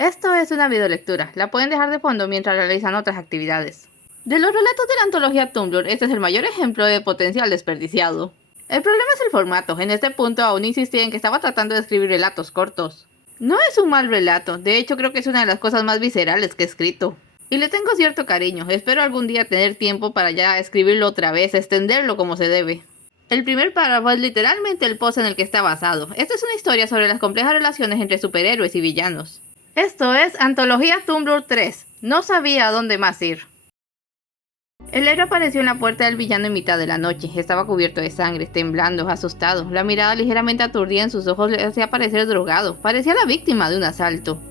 Esto es una videolectura, la pueden dejar de fondo mientras realizan otras actividades. De los relatos de la antología Tumblr, este es el mayor ejemplo de potencial desperdiciado. El problema es el formato, en este punto aún insistí en que estaba tratando de escribir relatos cortos. No es un mal relato, de hecho creo que es una de las cosas más viscerales que he escrito. Y le tengo cierto cariño, espero algún día tener tiempo para ya escribirlo otra vez, extenderlo como se debe. El primer párrafo es literalmente el post en el que está basado. Esta es una historia sobre las complejas relaciones entre superhéroes y villanos. Esto es Antología Tumblr 3. No sabía a dónde más ir. El héroe apareció en la puerta del villano en mitad de la noche. Estaba cubierto de sangre, temblando, asustado. La mirada ligeramente aturdida en sus ojos le hacía parecer drogado. Parecía la víctima de un asalto.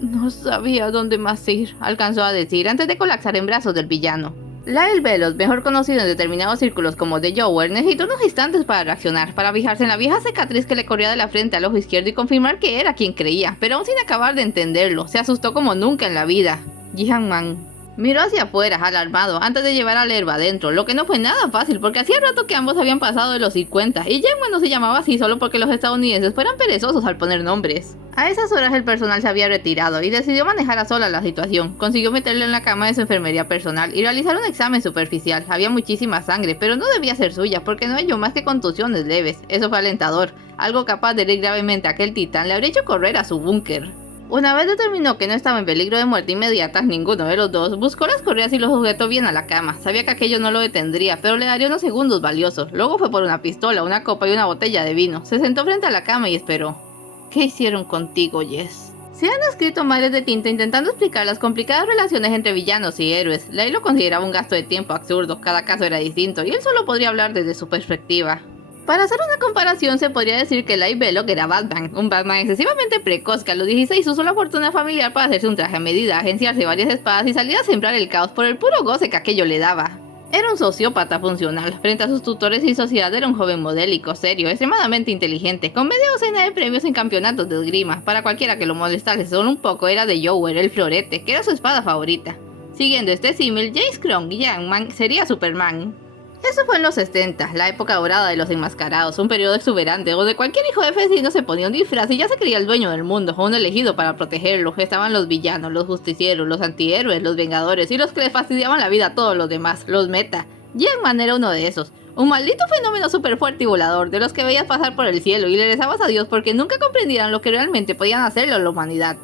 No sabía a dónde más ir, alcanzó a decir antes de colapsar en brazos del villano. Lyle Velos, mejor conocido en determinados círculos como The Jower, necesitó unos instantes para reaccionar, para fijarse en la vieja cicatriz que le corría de la frente al ojo izquierdo y confirmar que era quien creía, pero aún sin acabar de entenderlo, se asustó como nunca en la vida. Jihan Man miró hacia afuera, alarmado, antes de llevar al héroe adentro, lo que no fue nada fácil, porque hacía rato que ambos habían pasado de los 50, y Jihan Man no se llamaba así solo porque los estadounidenses fueran perezosos al poner nombres. A esas horas el personal se había retirado y decidió manejar a solas la situación. Consiguió meterle en la cama de su enfermería personal y realizar un examen superficial. Había muchísima sangre, pero no debía ser suya porque no halló más que contusiones leves. Eso fue alentador. Algo capaz de herir gravemente a aquel titán le habría hecho correr a su búnker. Una vez determinó que no estaba en peligro de muerte inmediata, ninguno de los dos, buscó las correas y los sujetó bien a la cama. Sabía que aquello no lo detendría, pero le daría unos segundos valiosos. Luego fue por una pistola, una copa y una botella de vino. Se sentó frente a la cama y esperó. ¿Qué hicieron contigo, Jess? Se han escrito mares de tinta intentando explicar las complicadas relaciones entre villanos y héroes. Lyle lo consideraba un gasto de tiempo absurdo, cada caso era distinto, y él solo podría hablar desde su perspectiva. Para hacer una comparación, se podría decir que Lyle Belloc era Batman, un Batman excesivamente precoz que a los 16 usó la fortuna familiar para hacerse un traje a medida, agenciarse varias espadas y salir a sembrar el caos por el puro goce que aquello le daba. Era un sociópata funcional. Frente a sus tutores y sociedad era un joven modélico, serio, extremadamente inteligente, con media docena de premios en campeonatos de esgrima. Para cualquiera que lo molestase solo un poco era de Jower, el florete, que era su espada favorita. Siguiendo este símil, James Krong, Jihan Man, sería Superman. Eso fue en los 70, la época dorada de los enmascarados, un periodo exuberante donde cualquier hijo de vecino se ponía un disfraz y ya se creía el dueño del mundo, o un elegido para protegerlo. Estaban los villanos, los justicieros, los antihéroes, los vengadores y los que les fastidiaban la vida a todos los demás, los meta. Jihan Man era uno de esos, un maldito fenómeno súper fuerte y volador, de los que veías pasar por el cielo y le rezabas a Dios porque nunca comprendieran lo que realmente podían hacerle a la humanidad.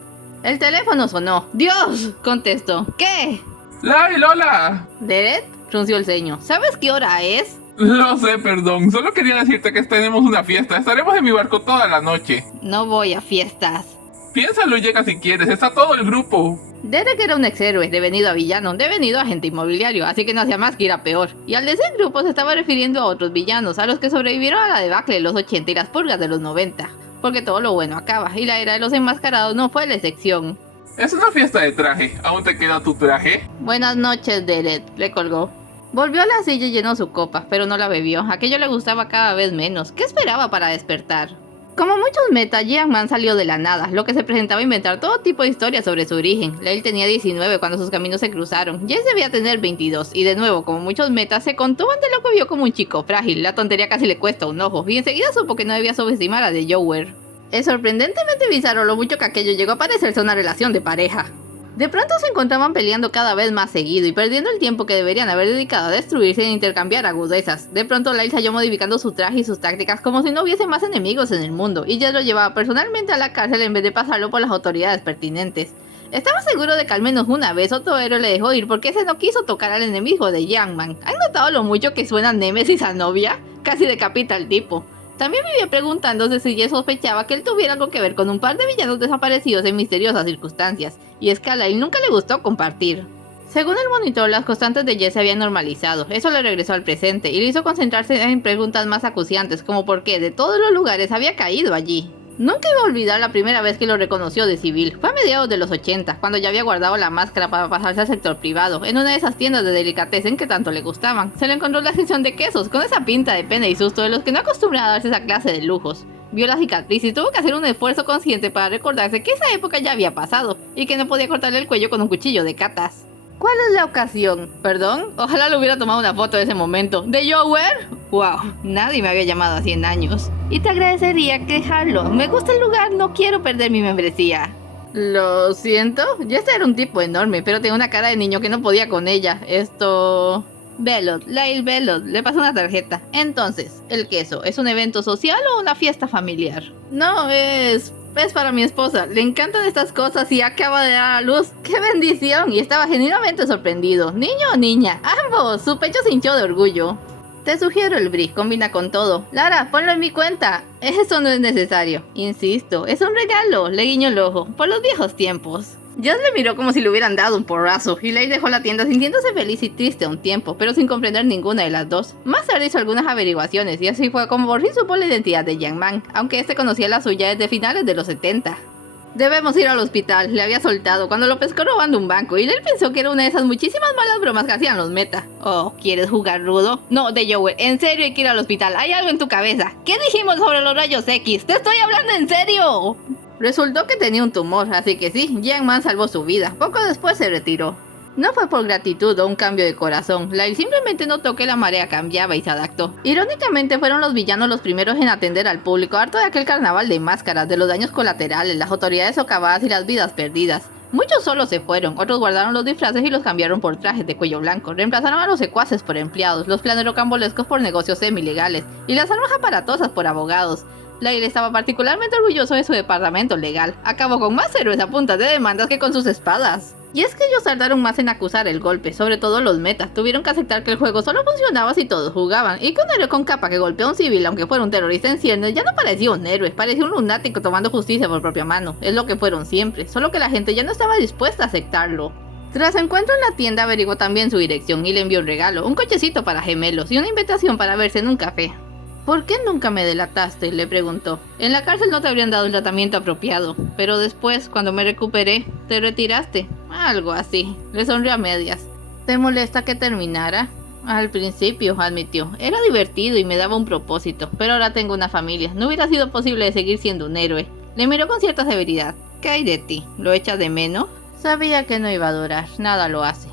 El teléfono sonó. ¡Dios!, contestó. ¿Qué? ¡Lyle, hola! ¿Derek? Frunció el ceño. ¿Sabes qué hora es? Lo sé, perdón. Solo quería decirte que tenemos una fiesta. Estaremos en mi barco toda la noche. No voy a fiestas. Piénsalo y llega si quieres. Está todo el grupo. Derek era un exhéroe, devenido a villano, devenido a agente inmobiliario, así que no hacía más que ir a peor. Y al decir grupo se estaba refiriendo a otros villanos, a los que sobrevivieron a la debacle de los 80 y las purgas de los 90. Porque todo lo bueno acaba, y la era de los enmascarados no fue la excepción. Es una fiesta de traje. ¿Aún te queda tu traje? Buenas noches, Derek, le colgó. Volvió a la silla y llenó su copa, pero no la bebió. Aquello le gustaba cada vez menos. ¿Qué esperaba para despertar? Como muchos meta, Jihan Man salió de la nada, lo que se presentaba a inventar todo tipo de historias sobre su origen. Lyle tenía 19 cuando sus caminos se cruzaron. Jess debía tener 22, y de nuevo, como muchos metas, se contó ante lo que vio como un chico frágil. La tontería casi le cuesta un ojo, y enseguida supo que no debía subestimar a The Jower. Es sorprendentemente bizarro lo mucho que aquello llegó a parecerse una relación de pareja. De pronto se encontraban peleando cada vez más seguido y perdiendo el tiempo que deberían haber dedicado a destruirse e intercambiar agudezas. De pronto Lyle salió modificando su traje y sus tácticas como si no hubiese más enemigos en el mundo, y Jess lo llevaba personalmente a la cárcel en vez de pasarlo por las autoridades pertinentes. Estaba seguro de que al menos una vez otro héroe le dejó ir porque ese no quiso tocar al enemigo de Jihan Man. ¿Han notado lo mucho que suena Némesis a novia? Casi decapita al tipo. También vivía preguntándose si Jess sospechaba que él tuviera algo que ver con un par de villanos desaparecidos en misteriosas circunstancias, y es que a Lyle nunca le gustó compartir. Según el monitor, las constantes de Jess se habían normalizado. Eso le regresó al presente y le hizo concentrarse en preguntas más acuciantes, como por qué de todos los lugares había caído allí. Nunca iba a olvidar la primera vez que lo reconoció de civil. Fue a mediados de los 80, cuando ya había guardado la máscara para pasarse al sector privado, en una de esas tiendas de delicatessen que tanto le gustaban. Se le encontró en la sección de quesos, con esa pinta de pena y susto de los que no acostumbran a darse esa clase de lujos. Vio la cicatriz y tuvo que hacer un esfuerzo consciente para recordarse que esa época ya había pasado, y que no podía cortarle el cuello con un cuchillo de catas. ¿Cuál es la ocasión? ¿Perdón? Ojalá le hubiera tomado una foto de ese momento. ¿De Jower? Wow, nadie me había llamado a 100 años. Y te agradecería que dejarlo. Me gusta el lugar, no quiero perder mi membresía. Lo siento, Jesse era un tipo enorme, pero tenía una cara de niño que no podía con ella. Bellot, Lyle Bellot, le pasó una tarjeta. Entonces, ¿el queso es un evento social o una fiesta familiar? No, es para mi esposa. Le encantan estas cosas y acaba de dar a luz. ¡Qué bendición! Y estaba genuinamente sorprendido. ¿Niño o niña? ¡Ambos! Su pecho se hinchó de orgullo. Te sugiero el brie, combina con todo. Lara, ponlo en mi cuenta. Eso no es necesario. Insisto, es un regalo. Le guiñó el ojo. Por los viejos tiempos. Jazz le miró como si le hubieran dado un porrazo, y Lei dejó la tienda sintiéndose feliz y triste a un tiempo, pero sin comprender ninguna de las dos. Más tarde hizo algunas averiguaciones, y así fue como por fin supo la identidad de Yang Man, aunque este conocía la suya desde finales de los 70. Debemos ir al hospital, le había soltado cuando lo pescó robando un banco, y Lei pensó que era una de esas muchísimas malas bromas que hacían los meta. Oh, ¿quieres jugar rudo? No, de Joel, en serio hay que ir al hospital, hay algo en tu cabeza. ¿Qué dijimos sobre los rayos X? ¡Te estoy hablando en serio! Resultó que tenía un tumor, así que sí, Yang Man salvó su vida. Poco después se retiró. No fue por gratitud o un cambio de corazón. Lyle simplemente notó que la marea cambiaba y se adaptó. Irónicamente fueron los villanos los primeros en atender al público harto de aquel carnaval de máscaras, de los daños colaterales, las autoridades socavadas y las vidas perdidas. Muchos solo se fueron, otros guardaron los disfraces y los cambiaron por trajes de cuello blanco, reemplazaron a los secuaces por empleados, los planes rocambolescos por negocios semi-legales y las armas aparatosas por abogados. Lyle estaba particularmente orgulloso de su departamento legal. Acabó con más héroes a punta de demandas que con sus espadas. Y es que ellos tardaron más en acusar el golpe, sobre todo los metas. Tuvieron que aceptar que el juego solo funcionaba si todos jugaban, y que un héroe con capa que golpea a un civil, aunque fuera un terrorista en ciernes, ya no parecía un héroe, parecía un lunático tomando justicia por propia mano. Es lo que fueron siempre, solo que la gente ya no estaba dispuesta a aceptarlo. Tras encuentro en la tienda averiguó también su dirección y le envió un regalo, un cochecito para gemelos y una invitación para verse en un café. ¿Por qué nunca me delataste?, le preguntó. En la cárcel no te habrían dado el tratamiento apropiado, pero después, cuando me recuperé, te retiraste. Algo así. Le sonrió a medias. ¿Te molesta que terminara? Al principio, admitió. Era divertido y me daba un propósito, pero ahora tengo una familia. No hubiera sido posible seguir siendo un héroe. Le miró con cierta severidad. ¿Qué hay de ti? ¿Lo echas de menos? Sabía que no iba a durar. Nada lo hace.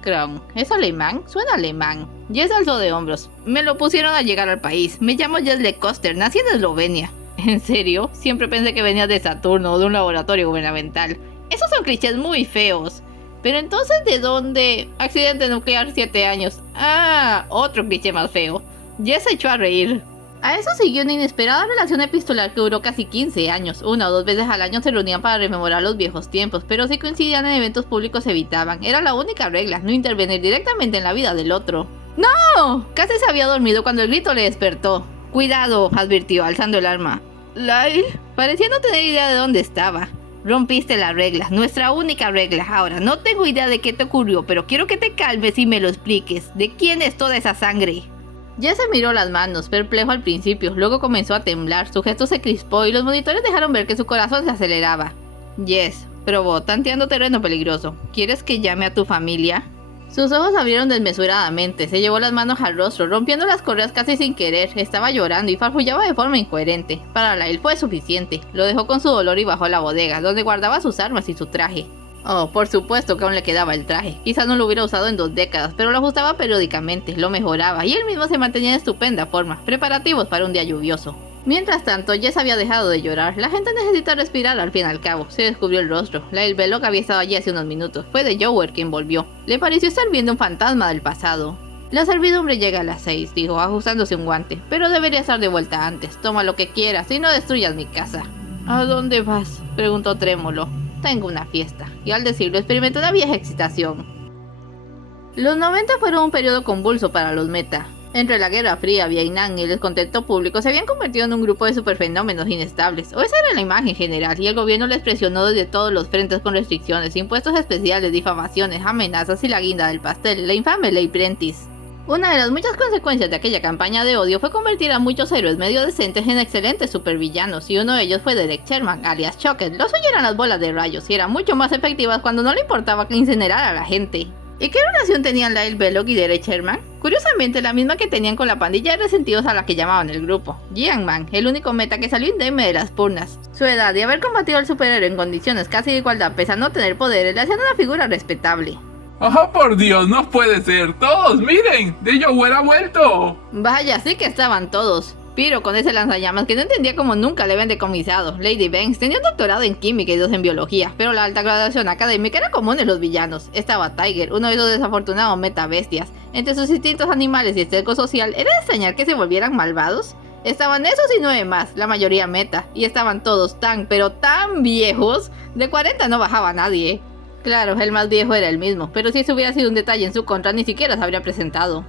Crown. ¿Es alemán? Suena alemán. Jess alzó de hombros. Me lo pusieron al llegar al país. Me llamo Jess Lecoster, nací en Eslovenia. ¿En serio? Siempre pensé que venías de Saturno o de un laboratorio gubernamental. Esos son clichés muy feos. Pero entonces, ¿de dónde? Accidente nuclear, 7 años. Ah, otro cliché más feo. Jess se echó a reír. A eso siguió una inesperada relación epistolar que duró casi 15 años. 1 o 2 veces al año se reunían para rememorar los viejos tiempos, pero si coincidían en eventos públicos se evitaban. Era la única regla, no intervenir directamente en la vida del otro. ¡No! Casi se había dormido cuando el grito le despertó. Cuidado, advirtió, alzando el arma. Lyle parecía no tener idea de dónde estaba. Rompiste la regla, nuestra única regla. Ahora, no tengo idea de qué te ocurrió, pero quiero que te calmes y me lo expliques. ¿De quién es toda esa sangre? Ya se miró las manos, perplejo al principio, luego comenzó a temblar, su gesto se crispó y los monitores dejaron ver que su corazón se aceleraba. Yes, probó, tanteando terreno peligroso. ¿Quieres que llame a tu familia? Sus ojos abrieron desmesuradamente, se llevó las manos al rostro, rompiendo las correas casi sin querer, estaba llorando y farfullaba de forma incoherente. Para Lyle fue suficiente, lo dejó con su dolor y bajó a la bodega, donde guardaba sus armas y su traje. Oh, por supuesto que aún le quedaba el traje. Quizás no lo hubiera usado en 2 décadas, pero lo ajustaba periódicamente, lo mejoraba y él mismo se mantenía en estupenda forma, preparativos para un día lluvioso. Mientras tanto, Jess había dejado de llorar. La gente necesita respirar al fin y al cabo. Se descubrió el rostro. Lyle Belloc había estado allí hace unos minutos. Fue de Joel quien volvió. Le pareció estar viendo un fantasma del pasado. La servidumbre llega a las 6, dijo, ajustándose un guante. Pero debería estar de vuelta antes. Toma lo que quieras y no destruyas mi casa. ¿A dónde vas?, preguntó trémulo. Tengo una fiesta. Y al decirlo experimentó una vieja excitación. Los 90 fueron un periodo convulso para los meta. Entre la Guerra Fría, Vietnam y el descontento público se habían convertido en un grupo de superfenómenos inestables, o esa era la imagen general, y el gobierno les presionó desde todos los frentes con restricciones, impuestos especiales, difamaciones, amenazas y la guinda del pastel, la infame Ley Prentice. Una de las muchas consecuencias de aquella campaña de odio fue convertir a muchos héroes medio decentes en excelentes supervillanos, y uno de ellos fue Derek Sherman, alias Chucket. Los suyos eran las bolas de rayos, y eran mucho más efectivas cuando no le importaba que incinerar a la gente. ¿Y qué relación tenían Lyle Belloc y Derek Sherman? Curiosamente, la misma que tenían con la pandilla de resentidos a la que llamaban el grupo. Yang Man, el único meta que salió indemne de las purnas. Su edad y haber combatido al superhéroe en condiciones casi de igualdad pese a no tener poderes le hacían una figura respetable. ¡Oh, por Dios! ¡No puede ser! ¡Todos, miren! ¡De Joel ha vuelto! Vaya, sí que estaban todos. Piro con ese lanzallamas que no entendía cómo nunca le habían decomisado. Lady Banks tenía un doctorado en química y dos en biología, pero la alta graduación académica era común en los villanos. Estaba Tiger, uno de esos desafortunados metabestias. Entre sus instintos animales y el cerco social, ¿era de extrañar que se volvieran malvados? Estaban esos y 9 más, la mayoría meta, y estaban todos tan, pero tan viejos. De 40 no bajaba nadie. Claro, el más viejo era el mismo, pero si eso hubiera sido un detalle en su contra, ni siquiera se habría presentado.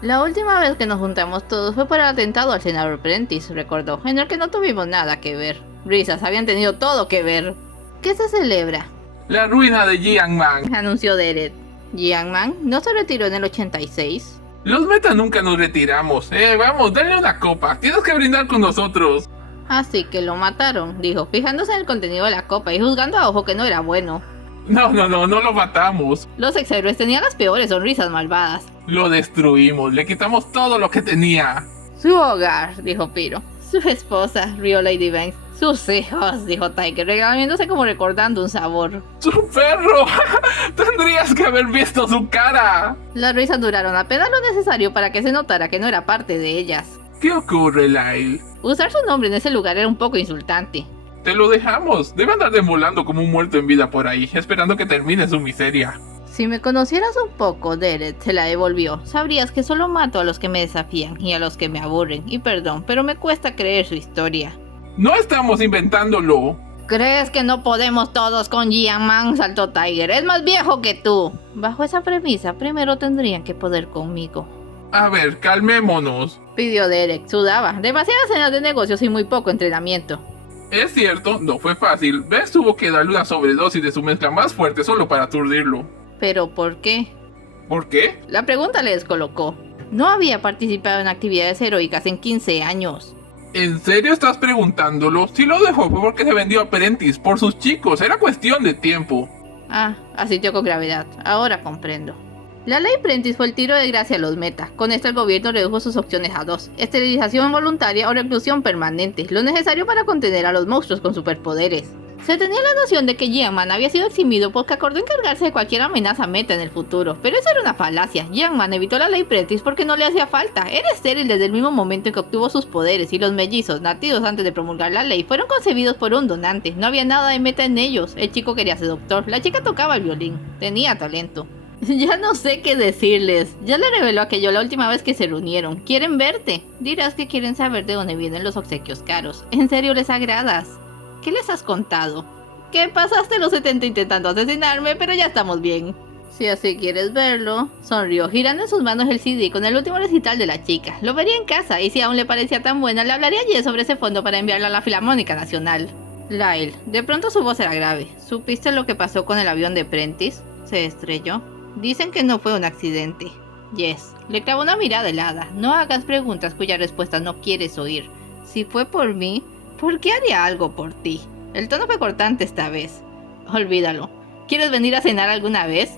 La última vez que nos juntamos todos fue por el atentado al senador Prentice, recordó, en el que no tuvimos nada que ver. Risas, habían tenido todo que ver. ¿Qué se celebra? La ruina de Jiang Man. Anunció Derek. ¿Jiang Man no se retiró en el 86? Los Meta nunca nos retiramos. Vamos, dale una copa. Tienes que brindar con nosotros. Así que lo mataron, dijo, fijándose en el contenido de la copa y juzgando a ojo que no era bueno. No lo matamos. Los exhéroes tenían las peores sonrisas malvadas. Lo destruimos, le quitamos todo lo que tenía. Su hogar, dijo Piro. Su esposa, rió Lady Banks. Sus hijos, dijo Tiger, regalamiéndose como recordando un sabor. ¡Su perro! ¡Tendrías que haber visto su cara! Las risas duraron apenas lo necesario para que se notara que no era parte de ellas. ¿Qué ocurre, Lyle? Usar su nombre en ese lugar era un poco insultante. Te lo dejamos. Debe andar deambulando como un muerto en vida por ahí, esperando que termine su miseria. Si me conocieras un poco, Derek, se la devolvió, sabrías que solo mato a los que me desafían y a los que me aburren. Y perdón, pero me cuesta creer su historia. ¡No estamos inventándolo! ¿Crees que no podemos todos con Jiang Man? Saltó Tiger. Es más viejo que tú. Bajo esa premisa, primero tendrían que poder conmigo. A ver, calmémonos. Pidió Derek. Sudaba. Demasiadas cenas de negocios y muy poco entrenamiento. Es cierto, no fue fácil. Bess tuvo que darle una sobredosis de su mezcla más fuerte solo para aturdirlo. ¿Pero por qué? ¿Por qué? La pregunta le descolocó. No había participado en actividades heroicas en 15 años. ¿En serio estás preguntándolo? Si lo dejó fue porque se vendió a Prentice por sus chicos. Era cuestión de tiempo. Ah, asintió con gravedad. Ahora comprendo. La ley Prentice fue el tiro de gracia a los Meta. Con esto el gobierno redujo sus opciones a 2. Esterilización voluntaria o reclusión permanente. Lo necesario para contener a los monstruos con superpoderes. Se tenía la noción de que Jiang Man había sido eximido porque acordó encargarse de cualquier amenaza Meta en el futuro, pero eso era una falacia. Jiang Man evitó la ley Prentice porque no le hacía falta. Era estéril desde el mismo momento en que obtuvo sus poderes y los mellizos, nacidos antes de promulgar la ley, fueron concebidos por un donante. No había nada de Meta en ellos. El chico quería ser doctor, la chica tocaba el violín. Tenía talento. Ya no sé qué decirles. Ya le reveló aquello la última vez que se reunieron. ¿Quieren verte? Dirás que quieren saber de dónde vienen los obsequios caros. ¿En serio les agradas? ¿Qué les has contado? Que pasaste los 70 intentando asesinarme, pero ya estamos bien. Si así quieres verlo, sonrió, girando en sus manos el CD con el último recital de la chica. Lo vería en casa, y si aún le parecía tan buena, le hablaría ayer sobre ese fondo para enviarlo a la Filarmónica Nacional. Lyle, de pronto su voz era grave. ¿Supiste lo que pasó con el avión de Prentice? Se estrelló. Dicen que no fue un accidente. Yes, le clavó una mirada helada. No hagas preguntas cuya respuesta no quieres oír. Si fue por mí, ¿por qué haría algo por ti? El tono fue cortante esta vez. Olvídalo. ¿Quieres venir a cenar alguna vez?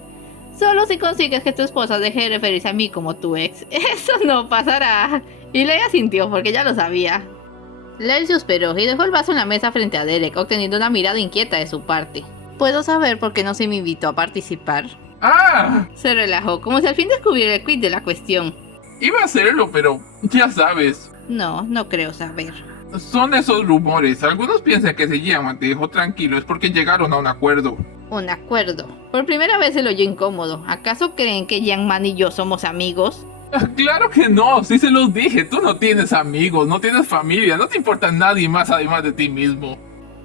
Solo si consigues que tu esposa deje de referirse a mí como tu ex. Eso no pasará. Y Leia sintió porque ya lo sabía. Lyle suspiró y dejó el vaso en la mesa frente a Derek, obteniendo una mirada inquieta de su parte. ¿Puedo saber por qué no se me invitó a participar? ¡Ah! Se relajó, como si al fin descubriera el quid de la cuestión. Iba a hacerlo, pero ya sabes. No creo saber. Son esos rumores. Algunos piensan que si Jiang Man te dejó tranquilo es porque llegaron a un acuerdo. Un acuerdo. Por primera vez se lo oyó incómodo. ¿Acaso creen que Jiang Man y yo somos amigos? Claro que no, sí se los dije. Tú no tienes amigos, no tienes familia, no te importa nadie más además de ti mismo.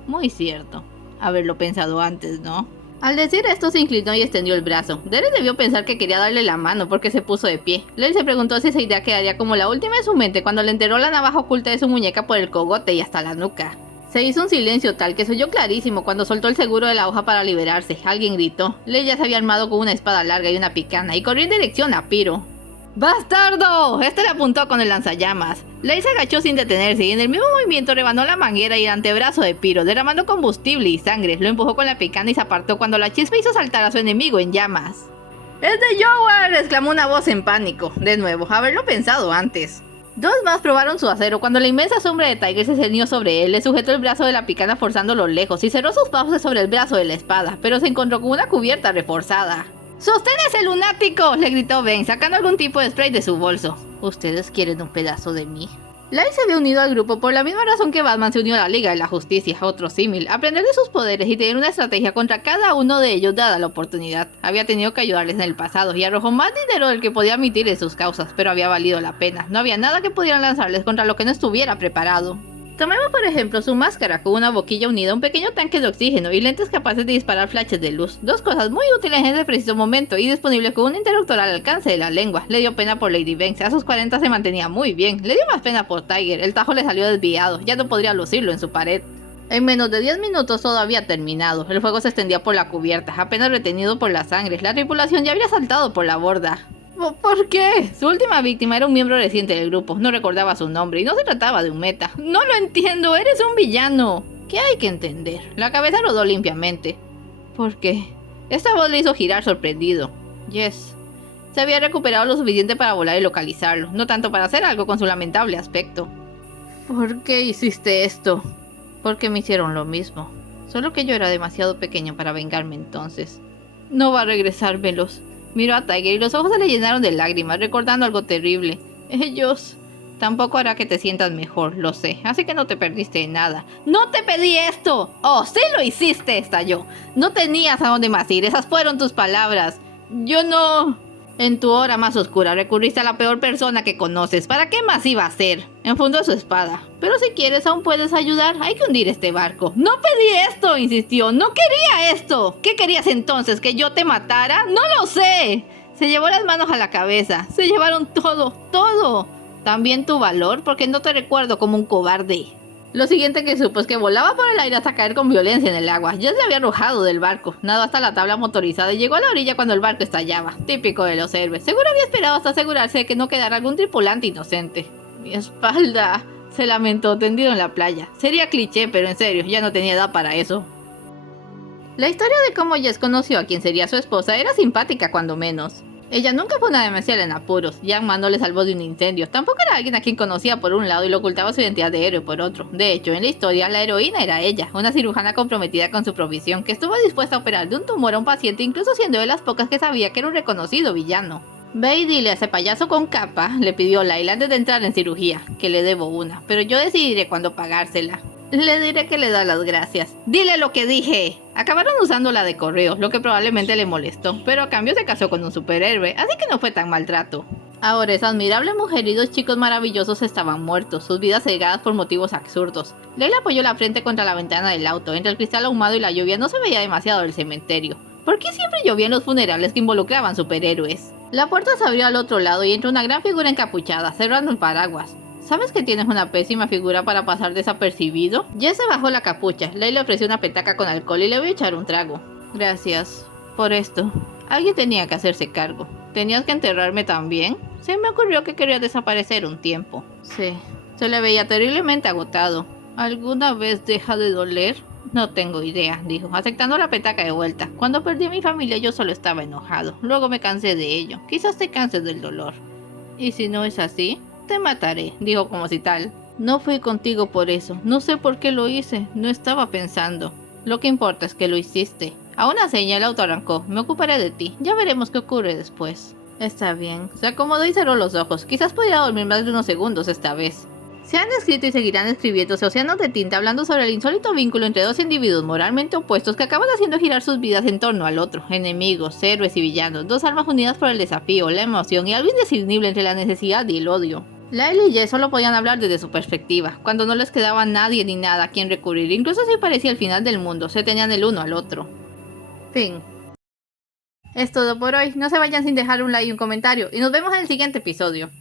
Muy cierto. Haberlo pensado antes, ¿no? Al decir esto se inclinó y extendió el brazo. Derek debió pensar que quería darle la mano porque se puso de pie. Lyle se preguntó si esa idea quedaría como la última en su mente cuando le enterró la navaja oculta de su muñeca por el cogote y hasta la nuca. Se hizo un silencio tal que se oyó clarísimo cuando soltó el seguro de la hoja para liberarse. Alguien gritó. Lyle ya se había armado con una espada larga y una picana y corrió en dirección a Piro. ¡Bastardo! Este le apuntó con el lanzallamas. Lyle se agachó sin detenerse y en el mismo movimiento rebanó la manguera y el antebrazo de Piro, derramando combustible y sangre. Lo empujó con la picana y se apartó cuando la chispa hizo saltar a su enemigo en llamas. ¡Es de Jower!, exclamó una voz en pánico. De nuevo, haberlo pensado antes. Dos más probaron su acero cuando la inmensa sombra de Tiger se cernió sobre él, le sujetó el brazo de la picana forzándolo lejos y cerró sus fauces sobre el brazo de la espada, pero se encontró con una cubierta reforzada. ¡Sostén ese lunático!, le gritó Ben, sacando algún tipo de spray de su bolso. ¿Ustedes quieren un pedazo de mí? Lyle se había unido al grupo por la misma razón que Batman se unió a la Liga de la Justicia, otro símil, aprender de sus poderes y tener una estrategia contra cada uno de ellos dada la oportunidad. Había tenido que ayudarles en el pasado y arrojó más dinero del que podía admitir en sus causas, pero había valido la pena. No había nada que pudieran lanzarles contra lo que no estuviera preparado. Tomemos por ejemplo su máscara con una boquilla unida, un pequeño tanque de oxígeno y lentes capaces de disparar flashes de luz. Dos cosas muy útiles en ese preciso momento y disponibles con un interruptor al alcance de la lengua. Le dio pena por Lady Banks, a sus 40 se mantenía muy bien. Le dio más pena por Tiger, el tajo le salió desviado, ya no podría lucirlo en su pared. En menos de 10 minutos todo había terminado. El fuego se extendía por la cubierta, apenas retenido por la sangre. La tripulación ya había saltado por la borda. ¿Por qué? Su última víctima era un miembro reciente del grupo, no recordaba su nombre y no se trataba de un meta. No lo entiendo, eres un villano. ¿Qué hay que entender? La cabeza rodó limpiamente. ¿Por qué? Esta voz le hizo girar sorprendido. Yes. Se había recuperado lo suficiente para volar y localizarlo, no tanto para hacer algo con su lamentable aspecto. ¿Por qué hiciste esto? Porque me hicieron lo mismo. Solo que yo era demasiado pequeño para vengarme entonces. No va a regresármelos. Miró a Tiger y los ojos se le llenaron de lágrimas, recordando algo terrible. Ellos... Tampoco hará que te sientas mejor, lo sé, así que no te perdiste de nada. ¡No te pedí esto! ¡Oh, sí lo hiciste!, estalló. No tenías a dónde más ir, esas fueron tus palabras. Yo no... En tu hora más oscura recurriste a la peor persona que conoces. ¿Para qué más iba a ser? Enfundó su espada. Pero si quieres aún puedes ayudar. Hay que hundir este barco. ¡No pedí esto!, insistió. ¡No quería esto! ¿Qué querías entonces? ¿Que yo te matara? ¡No lo sé! Se llevó las manos a la cabeza. Se llevaron todo, todo. También tu valor, porque no te recuerdo como un cobarde. Lo siguiente que supo es que volaba por el aire hasta caer con violencia en el agua. Ya se había arrojado del barco, nadó hasta la tabla motorizada y llegó a la orilla cuando el barco estallaba. Típico de los héroes. Seguro había esperado hasta asegurarse de que no quedara algún tripulante inocente. Mi espalda, se lamentó tendido en la playa. Sería cliché, pero en serio, ya no tenía edad para eso. La historia de cómo Jess conoció a quien sería su esposa era simpática cuando menos. Ella nunca fue una demencial en apuros. Jack Mando le salvó de un incendio. Tampoco era alguien a quien conocía por un lado y le ocultaba su identidad de héroe por otro. De hecho, en la historia, la heroína era ella, una cirujana comprometida con su profesión, que estuvo dispuesta a operar de un tumor a un paciente incluso siendo de las pocas que sabía que era un reconocido villano. Ve y dile a ese payaso con capa, le pidió Layla antes de entrar en cirugía, que le debo una, pero yo decidiré cuándo pagársela. Le diré que le da las gracias. ¡Dile lo que dije! Acabaron usando la de correo, lo que probablemente le molestó, pero a cambio se casó con un superhéroe, así que no fue tan maltrato. Ahora esa admirable mujer y dos chicos maravillosos estaban muertos, sus vidas cegadas por motivos absurdos. Leila apoyó la frente contra la ventana del auto, entre el cristal ahumado y la lluvia no se veía demasiado el cementerio. ¿Por qué siempre llovía en los funerales que involucraban superhéroes? La puerta se abrió al otro lado y entró una gran figura encapuchada, cerrando el paraguas. ¿Sabes que tienes una pésima figura para pasar desapercibido? Jess se bajó la capucha. Leila le ofreció una petaca con alcohol y le voy a echar un trago. Gracias por esto. Alguien tenía que hacerse cargo. ¿Tenías que enterrarme también? Se me ocurrió que quería desaparecer un tiempo. Sí, se le veía terriblemente agotado. ¿Alguna vez deja de doler? No tengo idea, dijo, aceptando la petaca de vuelta. Cuando perdí a mi familia yo solo estaba enojado. Luego me cansé de ello. Quizás te canses del dolor. ¿Y si no es así? Te mataré, dijo como si tal. No fui contigo por eso. No sé por qué lo hice. No estaba pensando. Lo que importa es que lo hiciste. A una seña el auto arrancó. Me ocuparé de ti. Ya veremos qué ocurre después. Está bien. Se acomodó y cerró los ojos. Quizás pudiera dormir más de unos segundos esta vez. Se han escrito y seguirán escribiéndose océanos de tinta hablando sobre el insólito vínculo entre dos individuos moralmente opuestos que acaban haciendo girar sus vidas en torno al otro. Enemigos, héroes y villanos. Dos almas unidas por el desafío, la emoción y algo indiscernible entre la necesidad y el odio. Lyle y Jess solo podían hablar desde su perspectiva, cuando no les quedaba nadie ni nada a quien recurrir, incluso si parecía el final del mundo, se tenían el uno al otro. Fin. Es todo por hoy, no se vayan sin dejar un like y un comentario, y nos vemos en el siguiente episodio.